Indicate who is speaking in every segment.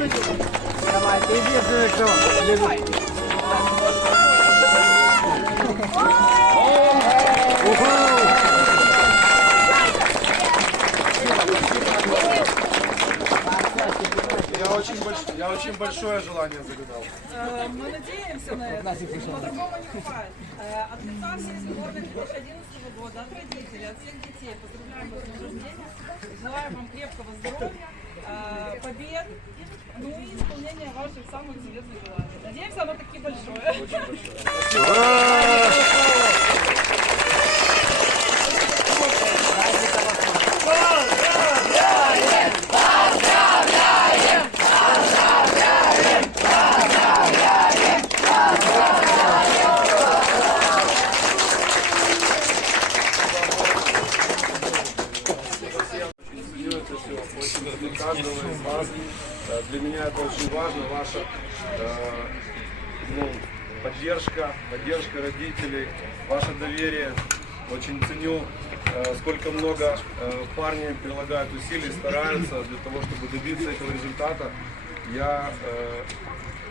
Speaker 1: 的酒。哎呀妈，这也是吃，这个。
Speaker 2: Я очень, больш- я очень большое желание загадал.
Speaker 3: Э, Мы надеемся на это. По-другому не бывает. От лица всей сборной 2011 года, от родителей, от всех детей поздравляем вас с днем рождения. Желаем вам крепкого здоровья, э, побед, ну и исполнения ваших самых заветных желаний. Надеемся, оно таки большое.
Speaker 2: Ценю это все очень для каждого из вас. Для меня это очень важно, ваша э, ну, поддержка, поддержка родителей, ваше доверие. Очень ценю, э, сколько много э, парни прилагают усилий, стараются для того, чтобы добиться этого результата. Я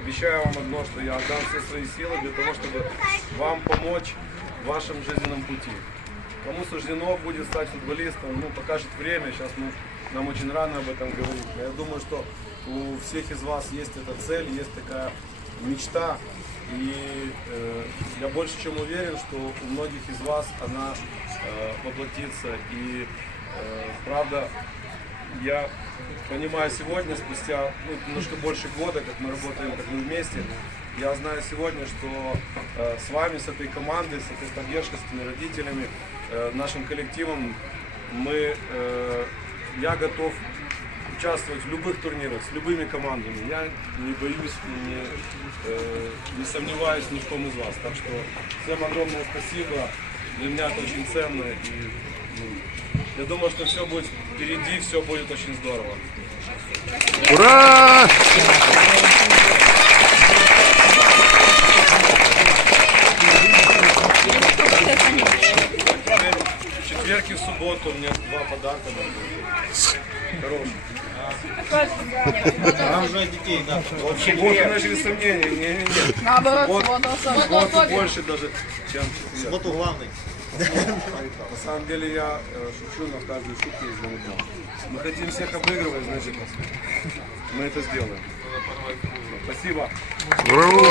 Speaker 2: обещаю вам одно, что я отдам все свои силы для того, чтобы вам помочь в вашем жизненном пути. Кому суждено будет стать футболистом, ну, покажет время. Сейчас мы, нам очень рано об этом говорить. Я думаю, что у всех из вас есть эта цель, есть такая мечта. И э, я больше чем уверен, что у многих из вас она э, воплотится. И э, правда, я понимаю сегодня, спустя ну, немножко больше года, как мы работаем, как мы вместе, я знаю сегодня, что э, с вами, с этой командой, с этой поддержкой, с этими родителями, э, нашим коллективом, мы, э, я готов участвовать в любых турнирах с любыми командами. Я не боюсь не, э, не сомневаюсь ни в ком из вас. Так что всем огромное спасибо. Для меня это очень ценно. И, ну, я думаю, что все будет впереди, все будет очень здорово.
Speaker 1: Ура!
Speaker 2: В четверг и в субботу у меня два подарка. Хороших.
Speaker 4: Там же детей, да.
Speaker 2: В субботу начали сомнения. Не, не, не.
Speaker 3: Наоборот,
Speaker 2: Вот, вот больше даже, чем.
Speaker 4: Вот главный.
Speaker 2: На самом деле я э, шучу, но в каждой шутке есть замысел. Мы хотим всех обыгрывать, значит, мы это сделаем. Спасибо.
Speaker 1: Браво!